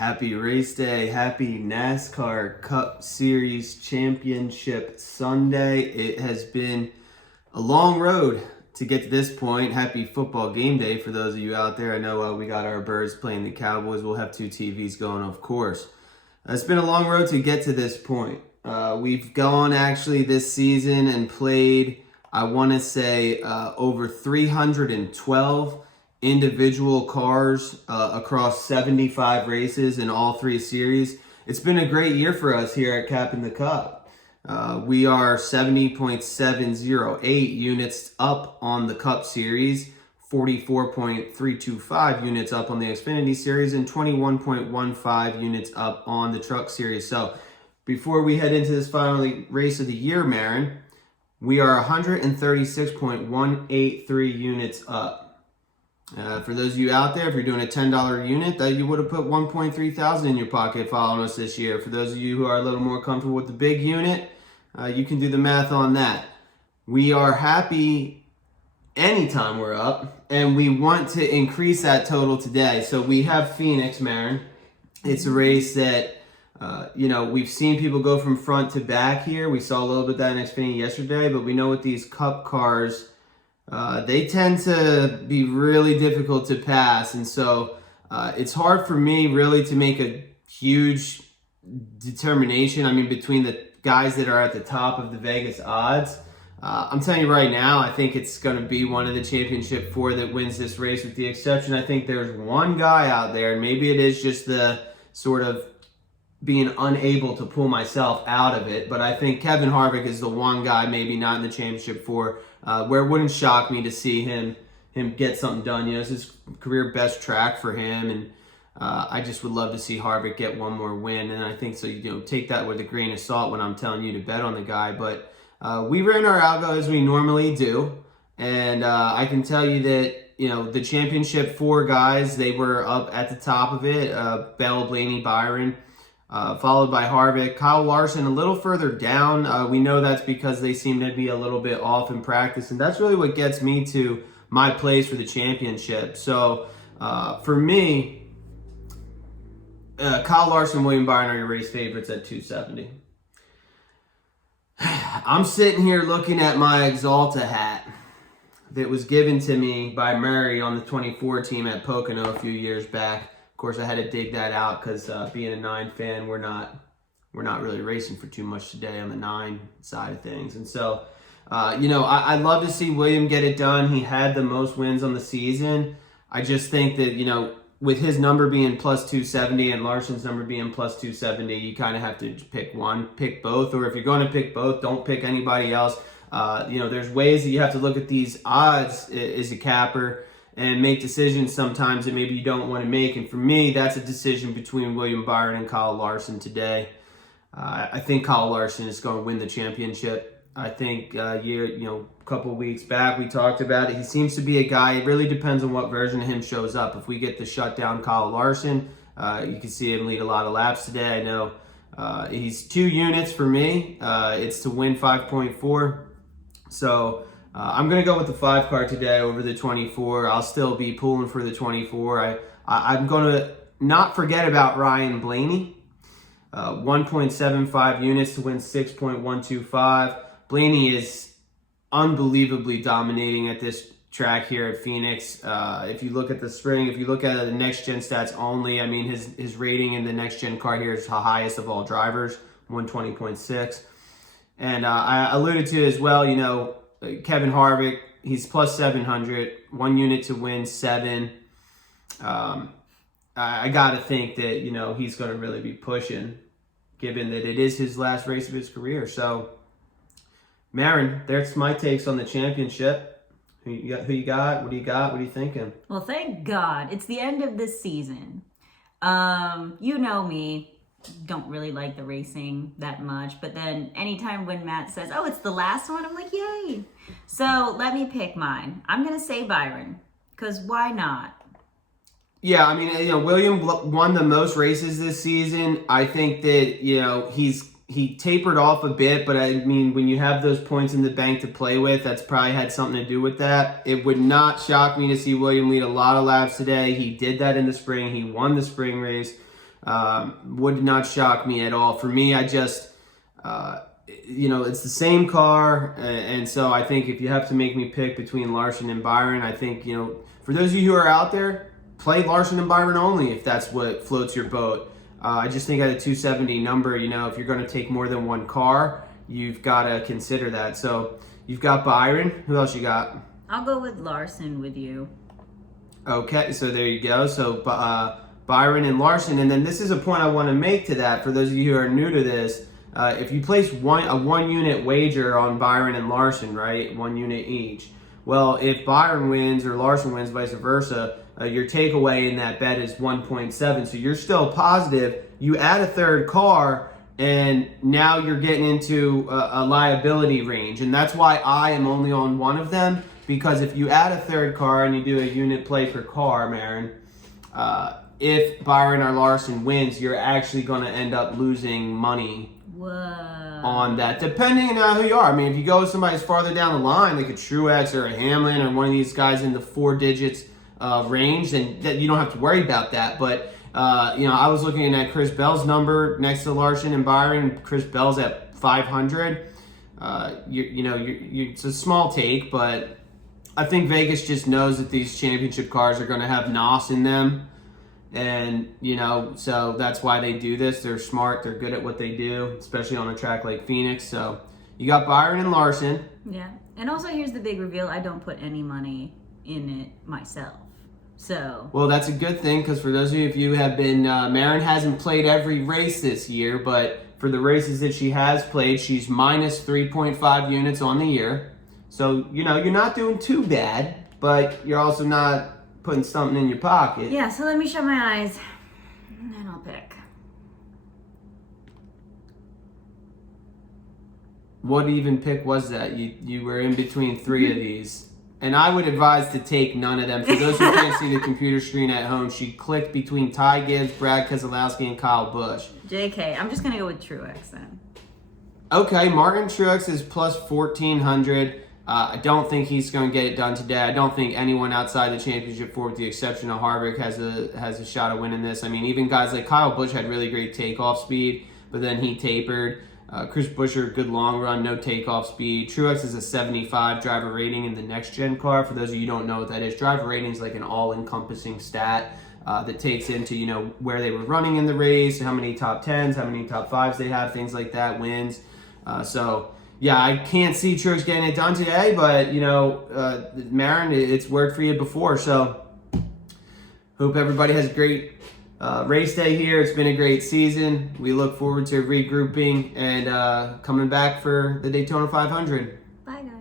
Happy race day, happy NASCAR Cup Series Championship Sunday. It has been a long road to get to this point. Happy football game day for those of you out there. I know we got our Birds playing the Cowboys. We'll have two TVs going, of course. It's been a long road to get to this point. We've gone actually this season and played, I want to say, over 312 individual cars across 75 races in all three series. It's been a great year for us here at Capping the Cup. We are 70.708 units up on the Cup Series, 44.325 units up on the Xfinity Series, and 21.15 units up on the Truck Series. So before we head into this final race of the year, Marin, we are 136.183 units up. For those of you out there, if you're doing a $10 unit, that you would have put 1.3 thousand in your pocket following us this year. For those of you who are a little more comfortable with the big unit, you can do the math on that. We are happy anytime we're up, and we want to increase that total today. So we have Phoenix, Marin. It's a race that, we've seen people go from front to back here. We saw a little bit of that in Xfinity yesterday, but we know with these Cup cars, they tend to be really difficult to pass, and so it's hard for me really to make a huge determination. I mean, between the guys that are at the top of the Vegas odds, I'm telling you right now, I think it's going to be one of the championship four that wins this race, with the exception, I think there's one guy out there, and maybe it is just the sort of being unable to pull myself out of it, but I think Kevin Harvick is the one guy, maybe not in the championship four, where it wouldn't shock me to see him get something done. You know, it's his career best track for him, and I just would love to see Harvick get one more win, and I think so. Take that with a grain of salt when I'm telling you to bet on the guy, but we ran our algo as we normally do, and I can tell you that the championship four guys, they were up at the top of it. Bell, Blaney, Byron. Followed by Harvick. Kyle Larson a little further down. We know that's because they seem to be a little bit off in practice, and that's really what gets me to my place for the championship. So for me, Kyle Larson, William Byron are your race favorites at 270. I'm sitting here looking at my Exalta hat that was given to me by Murray on the 24 team at Pocono a few years back. Of course, I had to dig that out because being a 9 fan, we're not really racing for too much today on the 9 side of things. And so, I'd love to see William get it done. He had the most wins on the season. I just think that, with his number being plus 270 and Larson's number being plus 270, you kind of have to pick one, pick both. Or if you're going to pick both, don't pick anybody else. There's ways that you have to look at these odds as a capper and make decisions sometimes that maybe you don't want to make. And for me, that's a decision between William Byron and Kyle Larson today. I think Kyle Larson is going to win the championship. I think a couple weeks back we talked about it. He seems to be a guy, it really depends on what version of him shows up. If we get the shutdown Kyle Larson, you can see him lead a lot of laps today. I know he's 2 units for me. It's to win 5.4. So I'm going to go with the 5 car today over the 24. I'll still be pulling for the 24. I'm going to not forget about Ryan Blaney. 1.75 units to win 6.125. Blaney is unbelievably dominating at this track here at Phoenix. If you look at the spring, if you look at the next gen stats only, I mean, his rating in the next gen car here is the highest of all drivers, 120.6. And I alluded to as well, Kevin Harvick, he's plus 700, 1 unit to win 7. I got to think that, he's going to really be pushing, given that it is his last race of his career. So, Marin, that's my takes on the championship. Who you got? What do you got? What are you thinking? Well, thank God. It's the end of this season. You know me. Don't really like the racing that much, but then anytime when Matt says, oh, it's the last one, I'm like, yay. So let me pick mine. I'm going to say Byron, because why not? Yeah, I mean, William won the most races this season. I think that, he tapered off a bit, but I mean, when you have those points in the bank to play with, that's probably had something to do with that. It would not shock me to see William lead a lot of laps today. He did that in the spring. He won the spring race. Would not shock me at all. For me, I just, it's the same car. And so I think if you have to make me pick between Larson and Byron, I think, for those of you who are out there, play Larson and Byron only if that's what floats your boat. I just think at a 270 number, if you're going to take more than one car, you've got to consider that. So you've got Byron. Who else you got? I'll go with Larson with you. Okay, so there you go. So Byron and Larson. And then this is a point I want to make to that for those of you who are new to this. If you place a one unit wager on Byron and Larson, right, 1 unit each, well, if Byron wins or Larson wins, vice versa, your takeaway in that bet is 1.7. So you're still positive. You add a third car, and now you're getting into a liability range. And that's why I am only on one of them, because if you add a third car and you do a unit play per car, Marin, if Byron or Larson wins, you're actually going to end up losing money. Whoa. On that, depending on who you are. I mean, if you go with somebody who's farther down the line, like a Truex or a Hamlin or one of these guys in the 4 digits range, then you don't have to worry about that. But, I was looking at Chris Bell's number next to Larson and Byron. Chris Bell's at 500. It's a small take, but I think Vegas just knows that these championship cars are going to have NOS in them. And, so that's why they do this. They're smart. They're good at what they do, especially on a track like Phoenix. So you got Byron and Larson. Yeah. And also, here's the big reveal. I don't put any money in it myself. So. Well, that's a good thing, because for those of you who have been, Marin hasn't played every race this year, but for the races that she has played, she's minus 3.5 units on the year. So, you're not doing too bad, but you're also not putting something in your pocket. Yeah, so let me shut my eyes and then I'll pick. What even pick was that? You were in between 3 of these. And I would advise to take none of them. For those who can't see the computer screen at home, she clicked between Ty Gibbs, Brad Keselowski, and Kyle Busch. JK, I'm just going to go with Truex then. Okay, Martin Truex is plus 1,400. I don't think he's going to get it done today. I don't think anyone outside the championship four, with the exception of Harvick, has a shot of winning this. I mean, even guys like Kyle Busch had really great takeoff speed, but then he tapered. Chris Buescher, good long run, no takeoff speed. Truex is a 75 driver rating in the next-gen car. For those of you who don't know what that is, driver rating is like an all-encompassing stat that takes into, where they were running in the race, how many top 10s, how many top 5s they have, things like that, wins. Yeah, I can't see Truex getting it done today, but, Marin, it's worked for you before. So, hope everybody has a great race day here. It's been a great season. We look forward to regrouping and coming back for the Daytona 500. Bye, guys.